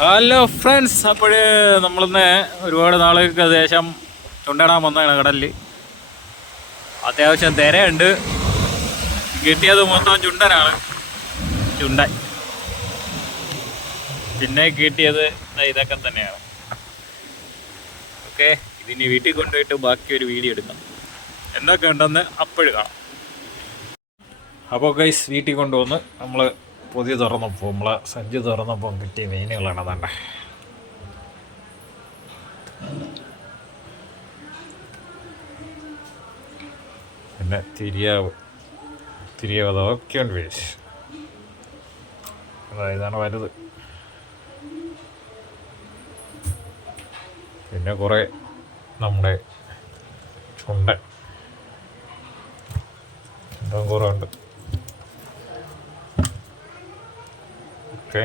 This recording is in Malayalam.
ഹലോ ഫ്രണ്ട്സ്, അപ്പോൾ നമ്മളിന്ന് ഒരുപാട് നാളുകൾക്ക് ശേഷം ചുണ്ടടാൻ വന്നതാണ് കടലിൽ. അത്യാവശ്യം തിരയുണ്ട്. കിട്ടിയത് മൊത്തം ചുണ്ടനാണ്, ചുണ്ടൻ. പിന്നെ കിട്ടിയത് ഇതൊക്കെ തന്നെയാണ്. ഓക്കെ, ഇതിനി വീട്ടിൽ കൊണ്ടുപോയിട്ട് ബാക്കി ഒരു വീഡിയോ എടുക്കാം. എന്തൊക്കെ ഉണ്ടെന്ന് അപ്പോഴും കാണാം. അപ്പോൾ ഗൈസ്, വീട്ടിൽ കൊണ്ടുവന്ന് നമ്മൾ പൊതി തുറന്നപ്പോൾ, നമ്മളെ സഞ്ചി തുറന്നപ്പോൾ കിട്ടിയ മീനുകളാണ് അതണ്ട. പിന്നെ തിരിയാവ് അതൊക്കെയുണ്ട് വേസ്റ്റ്. ഇതാണ് വലുത്. പിന്നെ കുറേ നമ്മുടെ ചുണ്ടൻ, കുറേ ഉണ്ട്. ഓക്കെ.